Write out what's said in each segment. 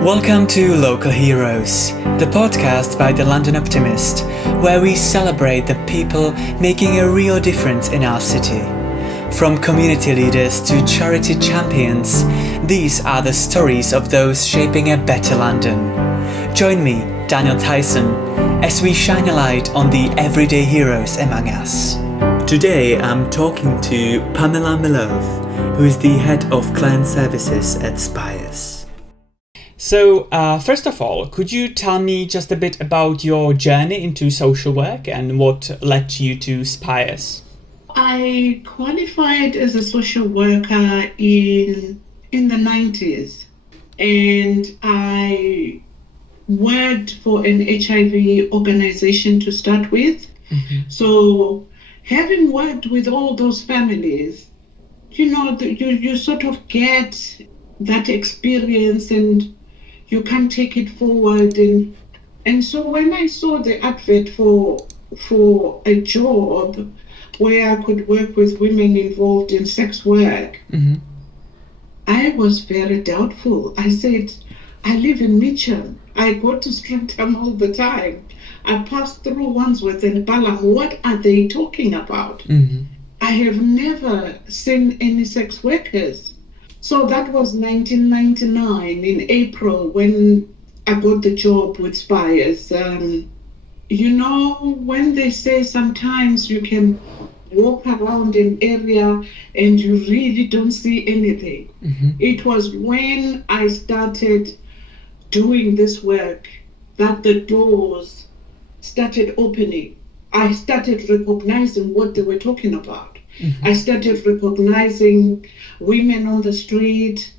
Welcome to Local Heroes, the podcast by the London Optimist, where we celebrate the people making a real difference in our city. From community leaders to charity champions, these are the stories of those shaping a better London. Join me, Daniel Tison, as we shine a light on the everyday heroes among us. Today I'm talking to Pamela Mhlophe, who is the head of client services at Spires. So, first of all, could you tell me just a bit about your journey into social work and what led you to Spires? I qualified as a social worker in the 90s, and I worked for an HIV organization to start with. Mm-hmm. So, having worked with all those families, you sort of get that experience and you can take it forward. And so when I saw the advert for a job where I could work with women involved in sex work, mm-hmm. I was very doubtful. I said, I live in Mitcham. I go to Streatham all the time. I pass through Wandsworth and Balham. What are they talking about? Mm-hmm. I have never seen any sex workers. So that was 1999 in April when I got the job with Spires. When they say sometimes you can walk around an area and you really don't see anything. Mm-hmm. It was when I started doing this work that the doors started opening. I started recognizing what they were talking about. Mm-hmm. I started recognizing women on the street.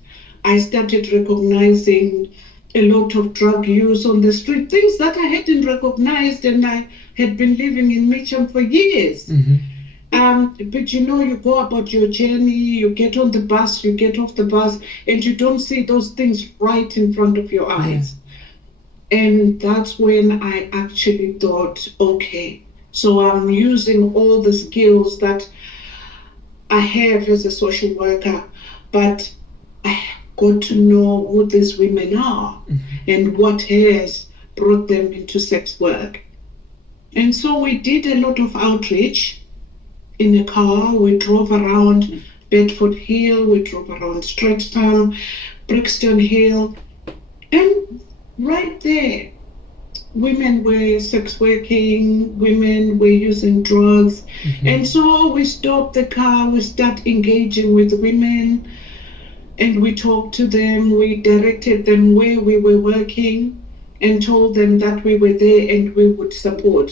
I started recognizing a lot of drug use on the street, things that I hadn't recognized, and I had been living in Mitcham for years. Mm-hmm. But you go about your journey, you get on the bus, you get off the bus, and you don't see those things right in front of your eyes. Yeah. And that's when I actually thought, okay, so I'm using all the skills that I have as a social worker, but I got to know who these women are, mm-hmm. and what has brought them into sex work. And so we did a lot of outreach in a car. We drove around Bedford Hill, we drove around Streatham, Brixton Hill, and right there, women were sex working, women were using drugs. Mm-hmm. And so we stopped the car, we start engaging with women, and we talked to them, we directed them where we were working and told them that we were there and we would support.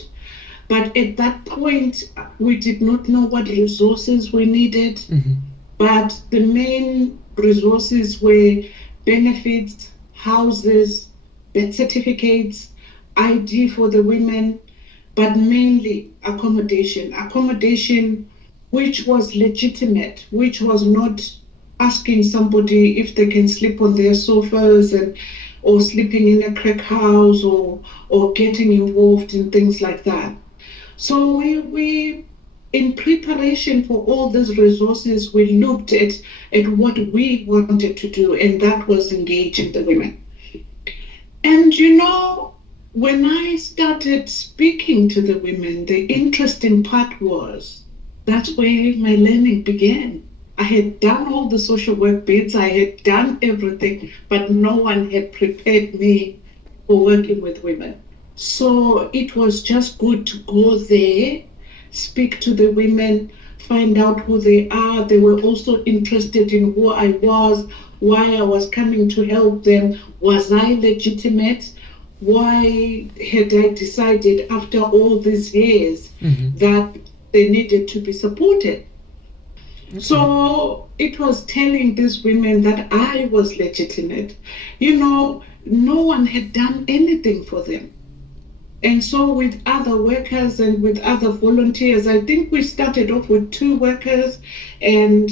But at that point, we did not know what resources we needed. Mm-hmm. But the main resources were benefits, houses, birth certificates, ID for the women, but mainly accommodation which was legitimate, which was not asking somebody if they can sleep on their sofas or sleeping in a crack house or getting involved in things like that. So we in preparation for all these resources, we looked at what we wanted to do, and that was engaging the women. And when I started speaking to the women, the interesting part was that's where my learning began. I had done all the social work bits, I had done everything, but no one had prepared me for working with women. So it was just good to go there, speak to the women, find out who they are. They were also interested in who I was, why I was coming to help them. Was I legitimate? Why had I decided after all these years, mm-hmm. that they needed to be supported? Okay. So it was telling these women that I was legitimate. No one had done anything for them. And so with other workers and with other volunteers, I think we started off with 2 workers and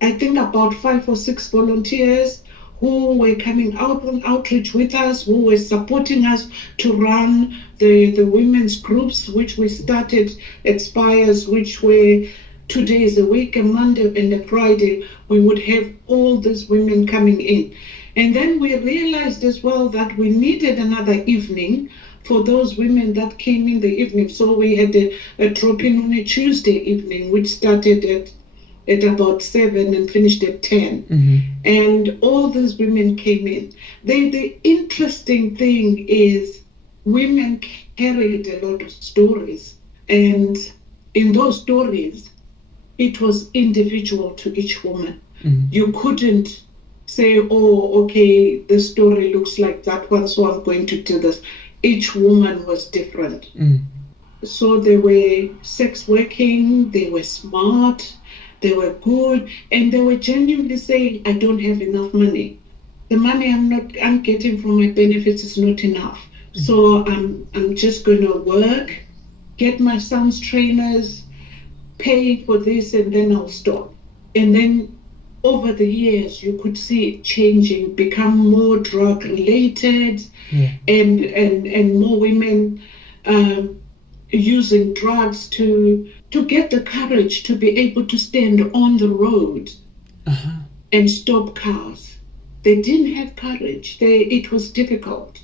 I think about 5 or 6 volunteers who were coming out on outreach with us, who were supporting us to run the women's groups, which we started at Spires, which were 2 days a week, a Monday and a Friday. We would have all these women coming in. And then we realized as well that we needed another evening for those women that came in the evening. So we had a drop-in on a Tuesday evening, which started at about 7 and finished at 10. Mm-hmm. And all these women came in. The interesting thing is women carried a lot of stories. And in those stories, it was individual to each woman. Mm-hmm. You couldn't say, oh, okay, the story looks like that one, so I'm going to do this. Each woman was different. Mm. So they were sex working, they were smart, they were good, and they were genuinely saying, I don't have enough money. The money I'm getting from my benefits is not enough. So I'm just going to work, get my son's trainers, pay for this, and then I'll stop. And then over the years, you could see it changing, become more drug related, and more women using drugs to get the courage to be able to stand on the road and stop cars. They didn't have courage. It was difficult.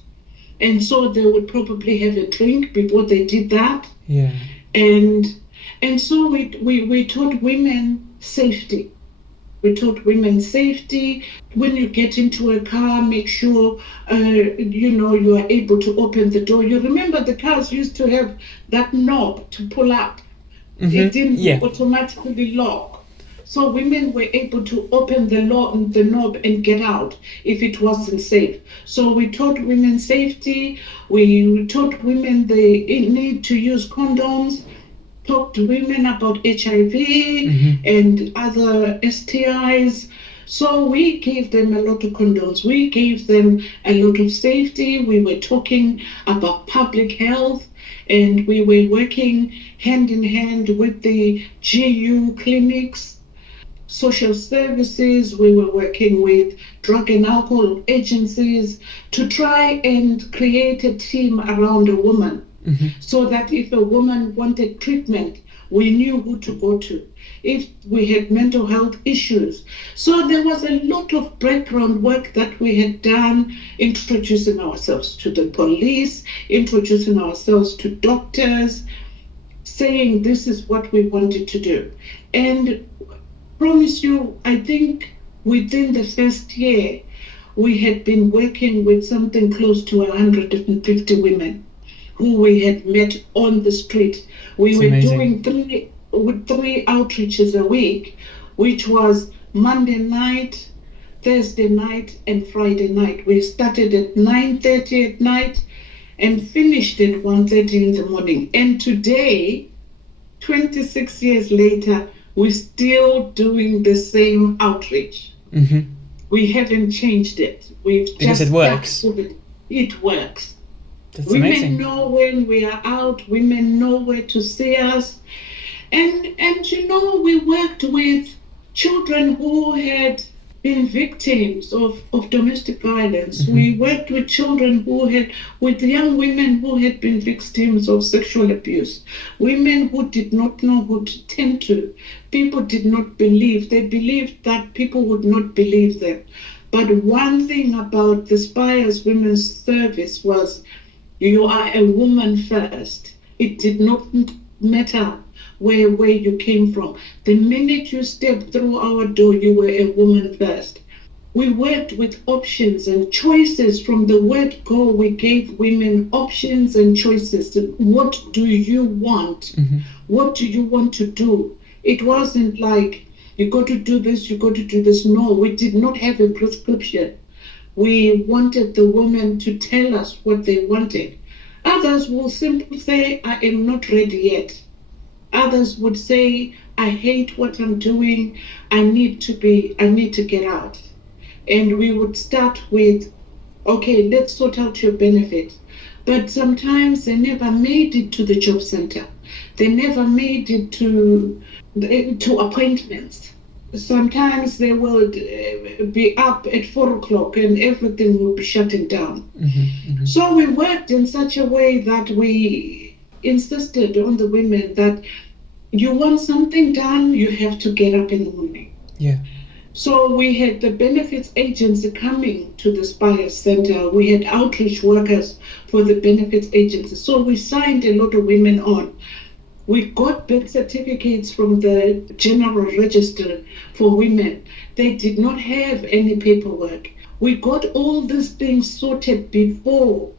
And so they would probably have a drink before they did that. Yeah. And so we taught women safety. We taught women safety. When you get into a car, make sure you are able to open the door. You remember the cars used to have that knob to pull up. Mm-hmm. It didn't automatically lock. So women were able to open the knob and get out if it wasn't safe. So we taught women safety. We taught women the need to use condoms. Talk to women about HIV and other STIs. So we gave them a lot of condoms. We gave them a lot of safety. We were talking about public health, and we were working hand in hand with the GU clinics, social services. We were working with drug and alcohol agencies to try and create a team around a woman. So that if a woman wanted treatment, we knew who to go to. If we had mental health issues. So there was a lot of background work that we had done, introducing ourselves to the police, introducing ourselves to doctors, saying this is what we wanted to do. And promise you, I think within the first year, we had been working with something close to 150 women who we had met on the street. We were doing three outreaches a week, which was Monday night, Thursday night, and Friday night. We started at 9:30 at night and finished at 1:30 in the morning. And today, 26 years later, we're still doing the same outreach. We haven't changed it. Because it works. It works. That's women amazing. know when we are out. Women know where to see us. And we worked with children who had been victims of domestic violence. We worked with children with young women who had been victims of sexual abuse. Women who did not know who to turn to. People did not believe. They believed that people would not believe them. But one thing about the Spires Women's Service was, you are a woman first. It did not matter where you came from. The minute you stepped through our door, you were a woman first. We worked with options and choices. From the word go, we gave women options and choices. What do you want? What do you want to do? It wasn't like, you got to do this, you got to do this. No, we did not have a prescription. We wanted the women to tell us what they wanted. Others will simply say, I am not ready yet. Others would say, I hate what I'm doing. I need to get out. And we would start with, okay, let's sort out your benefit. But sometimes they never made it to the job center. They never made it to appointments. Sometimes they would be up at 4 o'clock and everything will be shutting down. So we worked in such a way that we insisted on the women that you want something done, you have to get up in the morning. Yeah. So we had the benefits agency coming to the Spires Center. We had outreach workers for the benefits agency. So we signed a lot of women on. We got birth certificates from the General Register for women. They did not have any paperwork. We got all these things sorted before.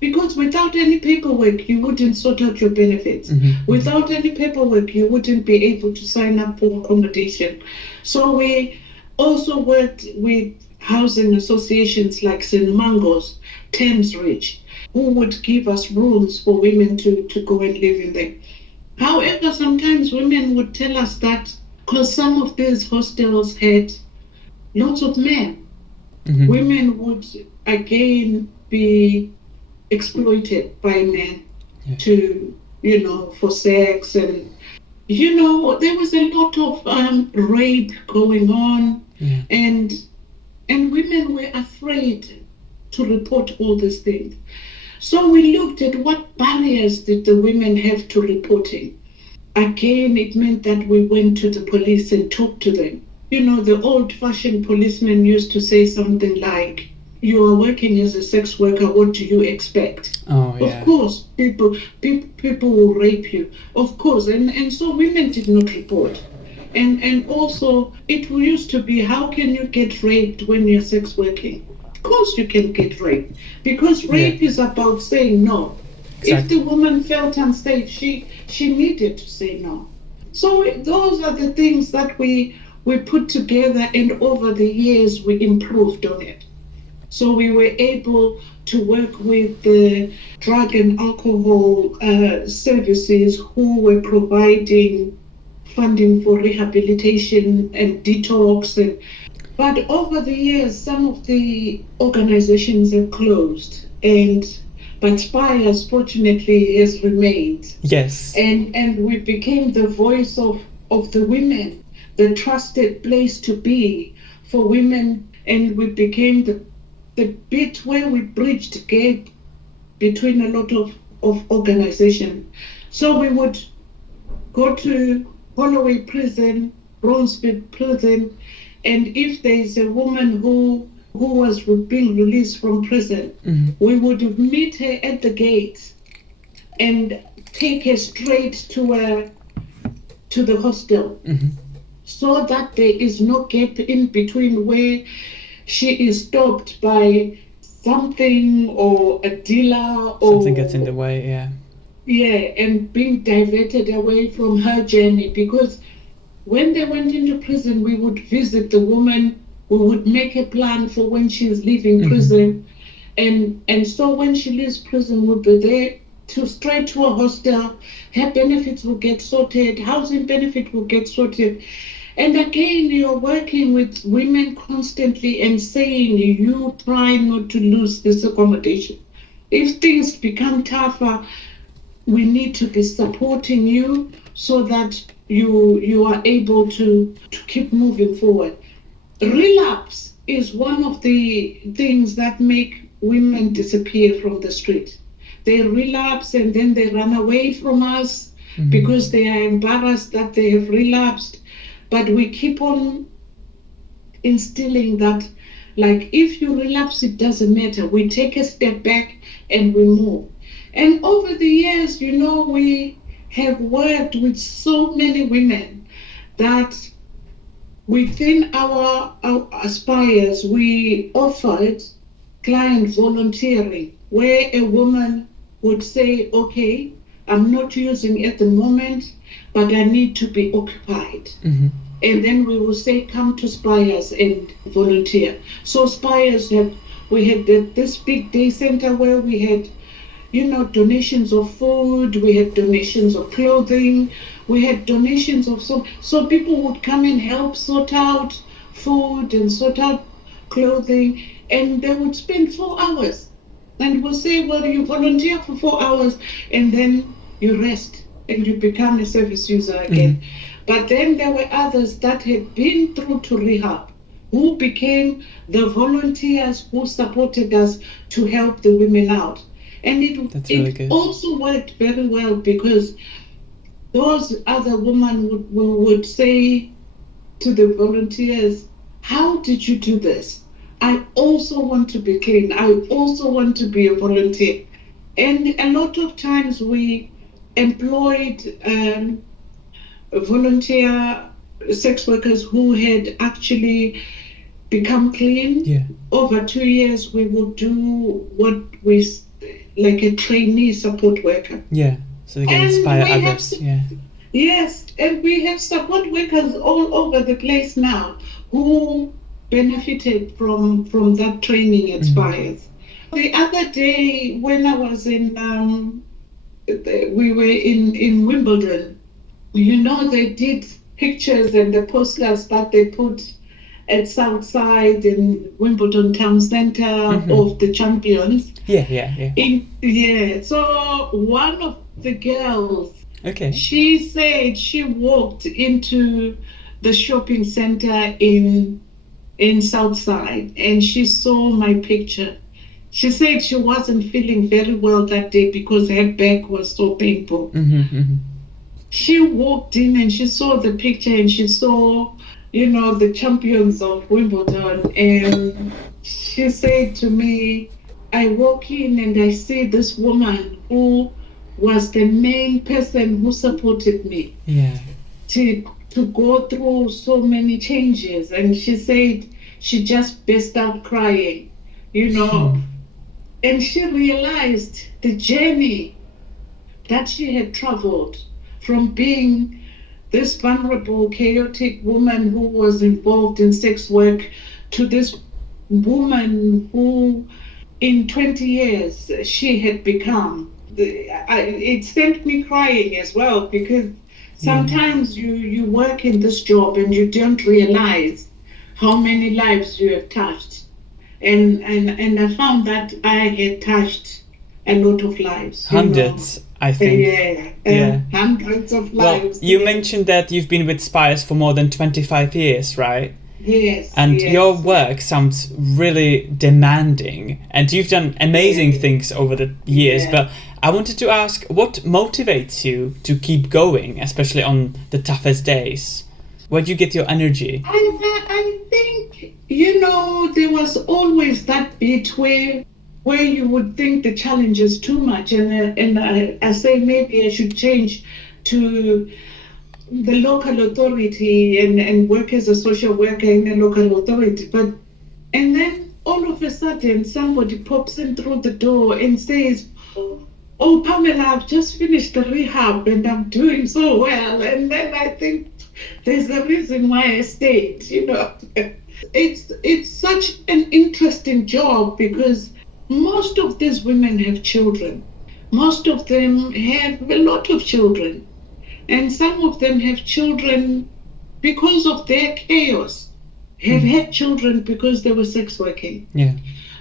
Because without any paperwork, you wouldn't sort out your benefits. Without any paperwork, you wouldn't be able to sign up for accommodation. So we also worked with housing associations like St. Mungo's, Thames Ridge, who would give us rooms for women to go and live in them. However, sometimes women would tell us that because some of these hostels had lots of men, women would again be exploited by men to, for sex. And, there was a lot of rape going on, and women were afraid to report all these things. So we looked at what barriers did the women have to reporting. Again, it meant that we went to the police and talked to them. The old-fashioned policeman used to say something like, "You are working as a sex worker, what do you expect?" Oh, yeah. Of course, people will rape you. Of course, and so women did not report. And also, it used to be, how can you get raped when you're sex working? Of course you can get raped, because rape is about saying no. Exactly. If the woman felt unsafe, she needed to say no. So those are the things that we put together, and over the years we improved on it. So we were able to work with the drug and alcohol services, who were providing funding for rehabilitation and detox. But over the years, some of the organizations have closed, but Spires fortunately has remained. Yes. And we became the voice of the women, the trusted place to be for women, and we became the bit where we bridged the gap between a lot of organizations. So we would go to Holloway Prison, Bronzefield Prison, and if there is a woman who was being released from prison, we would meet her at the gate and take her straight to the hostel, so that there is no gap in between where she is stopped by something or a dealer or something gets in the way, and being diverted away from her journey. Because when they went into prison, we would visit the woman, we would make a plan for when she is leaving prison, and so when she leaves prison, we'll be there straight to a hostel. Her benefits will get sorted, housing benefit will get sorted. And again, you're working with women constantly and saying, you try not to lose this accommodation. If things become tougher, we need to be supporting you so that you are able to keep moving forward. Relapse is one of the things that make women disappear from the street. They relapse and then they run away from us because they are embarrassed that they have relapsed. But we keep on instilling that, like, if you relapse, it doesn't matter. We take a step back and we move. And over the years, we have worked with so many women that within our Spires, we offered client volunteering, where a woman would say, okay, I'm not using at the moment, but I need to be occupied. And then we will say, come to Spires and volunteer. So Spires we had this big day center where we had, donations of food, we had donations of clothing, we had donations of so people would come and help sort out food and sort out clothing, and they would spend 4 hours. And we'll say, well, you volunteer for 4 hours and then you rest and you become a service user again. But then there were others that had been through to rehab, who became the volunteers who supported us to help the women out. And it also worked very well, because those other women would say, to the volunteers, how did you do this? I also want to be clean. I also want to be a volunteer. And a lot of times we employed volunteer sex workers who had actually become clean. Yeah. Over 2 years, we would do what we, like a trainee support worker. Yeah, so they can inspire others. Yeah. Yes, and we have support workers all over the place now who benefited from that training at Spires. The other day when I was we were in Wimbledon, you know, they did pictures and the posters that they put at Southside in Wimbledon Town Centre of the champions. Yeah. So one of the girls, okay, she said she walked into the shopping centre in Southside and she saw my picture. She said she wasn't feeling very well that day because her back was so painful. She walked in and she saw the picture and she saw, you know, the champions of Wimbledon, and she said to me, I walk in and I see this woman who was the main person who supported me to go through so many changes. And she said she just burst out crying, you know, and she realized the journey that she had traveled from being this vulnerable, chaotic woman who was involved in sex work to this woman who in 20 years she had become. It sent me crying as well, because sometimes you work in this job and you don't realize how many lives you have touched. And I found that I had touched a lot of lives. Hundreds, I think. Hundreds of lives. Well, you mentioned that you've been with Spires for more than 25 years, right? Yes. And your work sounds really demanding, and you've done amazing things over the years. But I wanted to ask, what motivates you to keep going, especially on the toughest days? Where do you get your energy? I think, you know, there was always that bit where you would think the challenge is too much, and I say maybe I should change to the local authority and work as a social worker in a local authority. And then all of a sudden somebody pops in through the door and says, oh, Pamela, I've just finished the rehab and I'm doing so well. And then I think there's a reason why I stayed, you know. It's such an interesting job because most of these women have children. Most of them have a lot of children. And some of them have children because of their chaos, have had children because they were sex working. Yeah.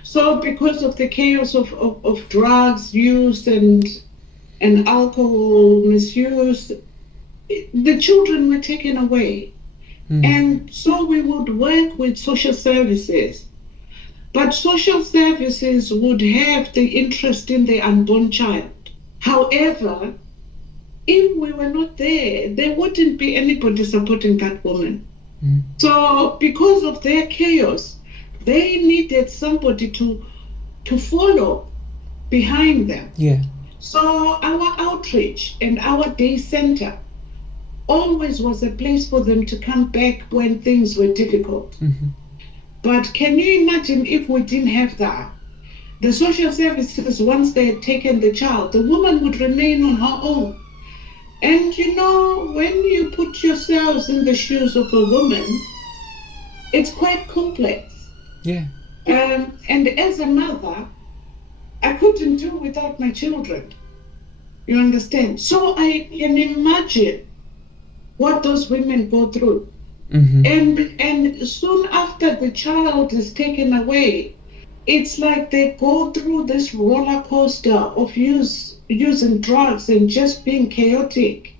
So because of the chaos of drugs use and alcohol misuse, the children were taken away. And so we would work with social services. But social services would have the interest in the unborn child. However, if we were not there wouldn't be anybody supporting that woman. So because of their chaos, they needed somebody to follow behind them. Yeah. So our outreach and our day center always was a place for them to come back when things were difficult. But can you imagine if we didn't have that? The social services, once they had taken the child, the woman would remain on her own. And you know, when you put yourselves in the shoes of a woman, it's quite complex. Yeah. And as a mother, I couldn't do without my children. You understand? So I can imagine what those women go through. And soon after the child is taken away, it's like they go through this roller coaster of using drugs and just being chaotic.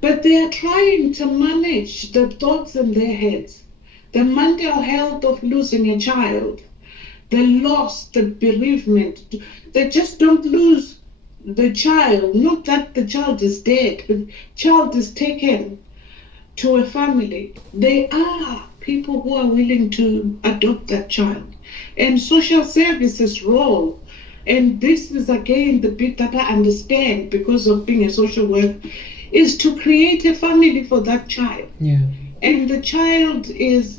But they are trying to manage the thoughts in their heads, the mental health of losing a child, the loss, the bereavement. They just don't lose the child, not that the child is dead, but child is taken to a family, there are people who are willing to adopt that child. And social services role, and this is again the bit that I understand because of being a social worker, is to create a family for that child. Yeah. And the child is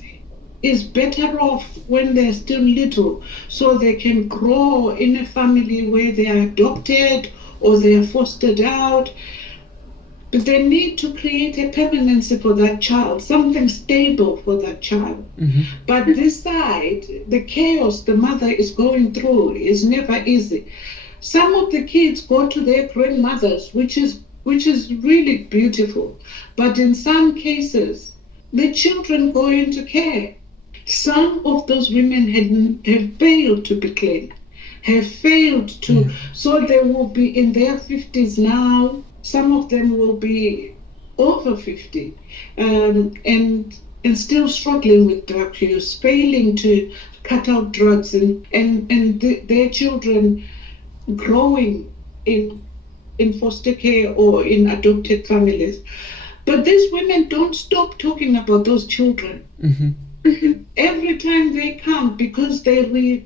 better off when they're still little, so they can grow in a family where they are adopted or they are fostered out. But they need to create a permanency for that child, something stable for that child. Mm-hmm. But this side, the chaos the mother is going through is never easy. Some of the kids go to their grandmothers, which is really beautiful. But in some cases, the children go into care. Some of those women have failed to be clean, have failed to, so they will be in their 50s now. Some of them will be over 50 and still struggling with drug use, failing to cut out drugs, and their children growing in foster care or in adopted families. But these women don't stop talking about those children. Mm-hmm. Every time they come, because they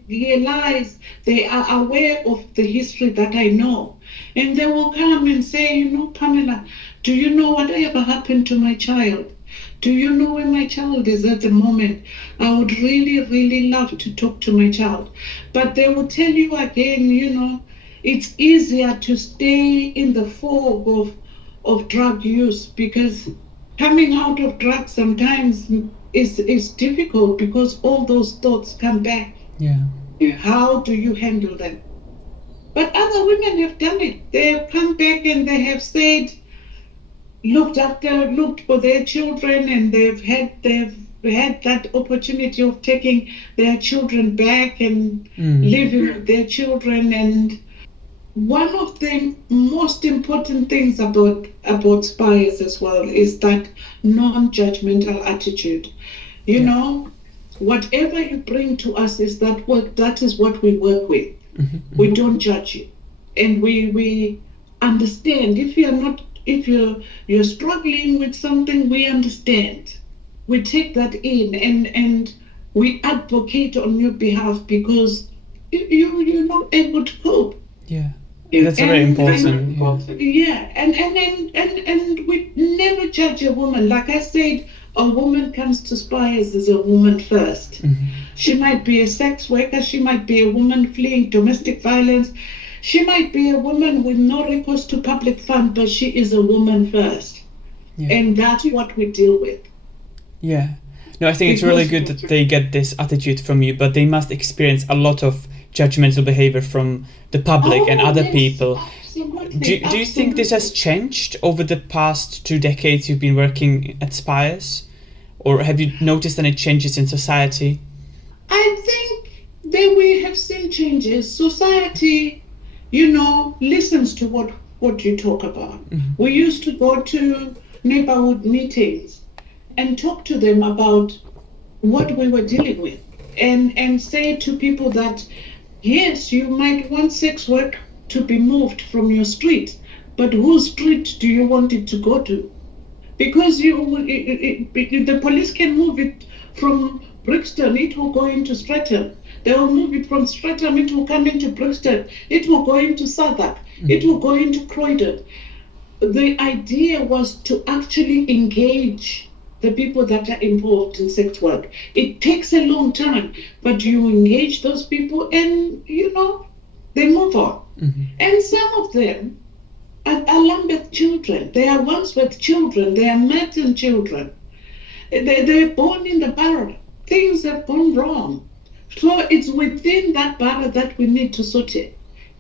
realize, they are aware of the history that I know, and they will come and say, you know, Pamela, do you know whatever happened to my child? Do you know where my child is at the moment? I would really, really love to talk to my child. But they will tell you again, you know, it's easier to stay in the fog of drug use, because coming out of drugs sometimes is difficult, because all those thoughts come back. Yeah. How do you handle them? But other women have done it. They have come back and they have said, looked for their children, and they've had that opportunity of taking their children back and living with their children. And one of the most important things about Spires as well is that non-judgmental attitude. You know, whatever you bring to us that is what we work with. Mm-hmm. We don't judge you, and we understand. If you're struggling with something, we understand. We take that in and we advocate on your behalf, because you're not able to cope. Yeah. That's very important. And we never judge a woman. Like I said, a woman comes to Spires as a woman first. Mm-hmm. She might be a sex worker, she might be a woman fleeing domestic violence, she might be a woman with no recourse to public fund, but she is a woman first. Yeah. And that's what we deal with. Yeah. No, I think it's really good that they get this attitude from you, but they must experience a lot of judgmental behavior from the public and other people. Do you think this has changed over the past 2 decades you've been working at Spires? Or have you noticed any changes in society? I think that we have seen changes. Society, you know, listens to what you talk about. Mm-hmm. We used to go to neighborhood meetings and talk to them about what we were dealing with, and say to people that, yes, you might want sex work to be moved from your street, but whose street do you want it to go to? Because the police can move it from Brixton, it will go into Streatham. They will move it from Streatham, it will come into Brixton, it will go into Southwark, it will go into Croydon. The idea was to actually engage the people that are involved in sex work. It takes a long time, but you engage those people and, you know, they move on. Mm-hmm. And some of them are Lambeth children. They are Wandsworth children. They are Merton children. They're born in the borough. Things have gone wrong. So it's within that borough that we need to sort it.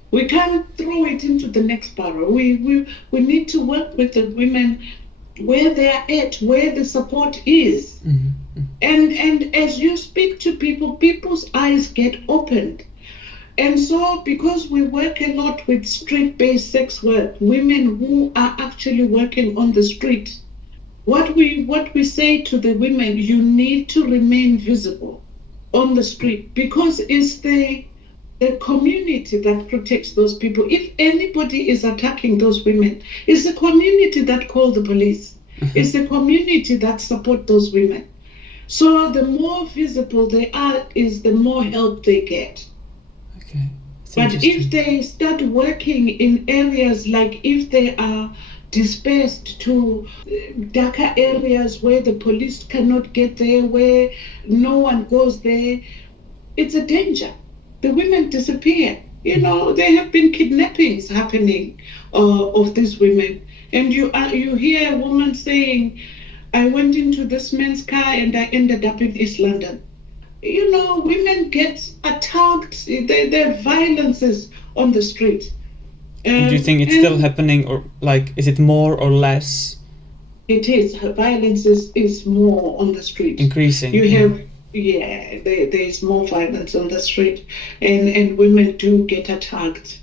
We can't throw it into the next borough. We need to work with the women where they are at, where the support is. Mm-hmm. And as you speak to people, people's eyes get opened. And so, because we work a lot with street-based sex work, women who are actually working on the street, what we say to the women, you need to remain visible on the street, because it's the community that protects those people. If anybody is attacking those women, it's the community that call the police. It's the community that support those women. So the more visible they are, is the more help they get. Okay. But if they start working in areas, like if they are dispersed to darker areas where the police cannot get there, where no one goes there, it's a danger. The women disappear. There have been kidnappings happening of these women. And you hear a woman saying, I went into this man's car and I ended up in East London. Women get attacked. There are violences on the street. Do you think it's still happening, or is it more or less? It is. Violence is more on the street. Increasing. There is more violence on the street, and women do get attacked,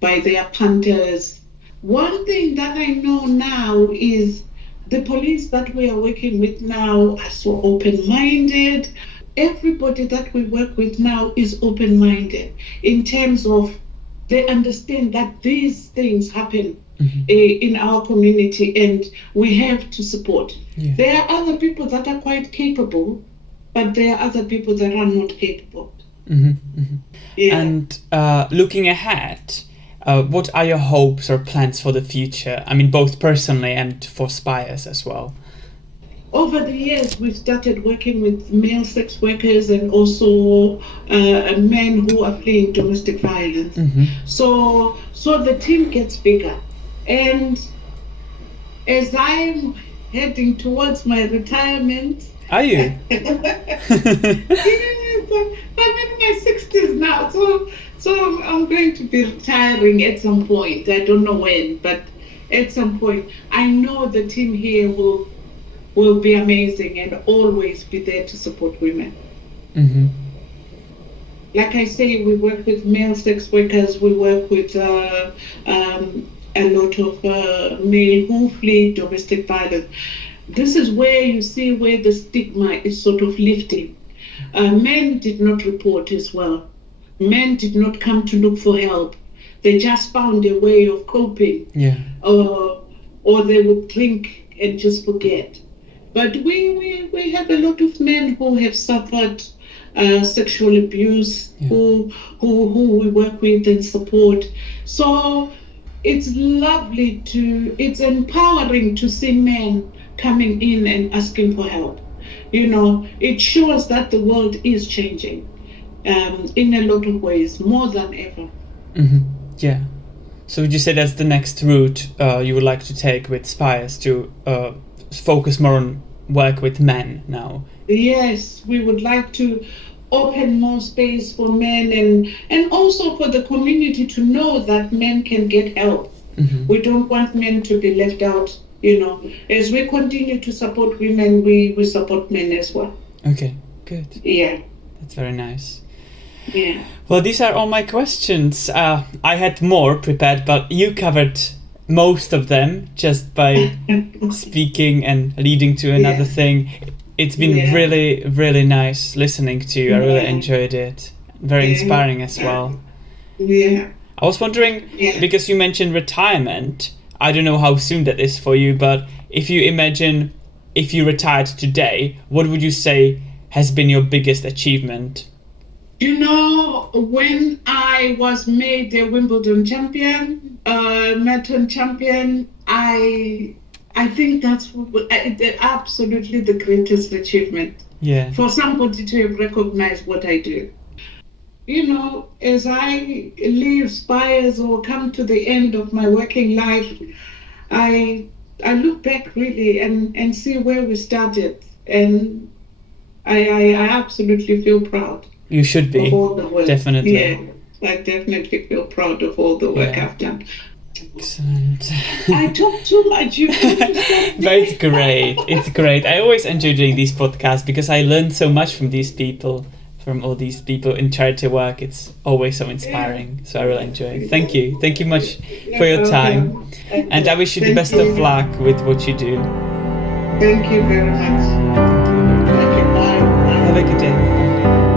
by their punters. One thing that I know now is the police that we are working with now are so open-minded. Everybody that we work with now is open-minded in terms of they understand that these things happen in our community and we have to support. Yeah. There are other people that are quite capable, but there are other people that are not capable. Yeah. And looking ahead, what are your hopes or plans for the future? I mean, both personally and for Spires as well. Over the years, we've started working with male sex workers and also men who are fleeing domestic violence. So the team gets bigger. And as I'm heading towards my retirement... Are you? Yes, I'm in my 60s now, so I'm going to be retiring at some point. I don't know when, but at some point. I know the team here will be amazing and always be there to support women. Like I say, we work with male sex workers, we work with a lot of male who flee domestic violence. This is where you see where the stigma is sort of lifting. Men did not report as well. Men did not come to look for help. They just found a way of coping. Yeah. Or they would drink and just forget. But we have a lot of men who have suffered sexual abuse, who we work with and support. So it's lovely it's empowering to see men coming in and asking for help. It shows that the world is changing in a lot of ways, more than ever. Yeah. So would you say that's the next route you would like to take with Spires, to focus more on work with men now? Yes, we would like to open more space for men and also for the community to know that men can get help. We don't want men to be left out. As we continue to support women, we support men as well. Okay, good. Yeah. That's very nice. Yeah. Well, these are all my questions. I had more prepared, but you covered most of them just by speaking and leading to another thing. It's been really, really nice listening to you. I really enjoyed it. Very inspiring as well. Yeah. I was wondering, because you mentioned retirement, I don't know how soon that is for you, but if you imagine if you retired today, what would you say has been your biggest achievement? When I was made a Wimbledon champion, marathon champion, I think that's absolutely the greatest achievement. Yeah. For somebody to have recognized what I do. As I leave Spires or come to the end of my working life, I look back really and see where we started, and I absolutely feel proud. You should be. Of all the work. Definitely. Yeah, I definitely feel proud of all the work I've done. Excellent. I talk too much. You But it's great. It's great. I always enjoy doing these podcasts because I learn so much from these people, from all these people in charity work. It's always so inspiring. So I really enjoy it. Thank you. Thank you much for your time. And I wish you the best of luck with what you do. Thank you very much. Thank you. Bye. Have a good day.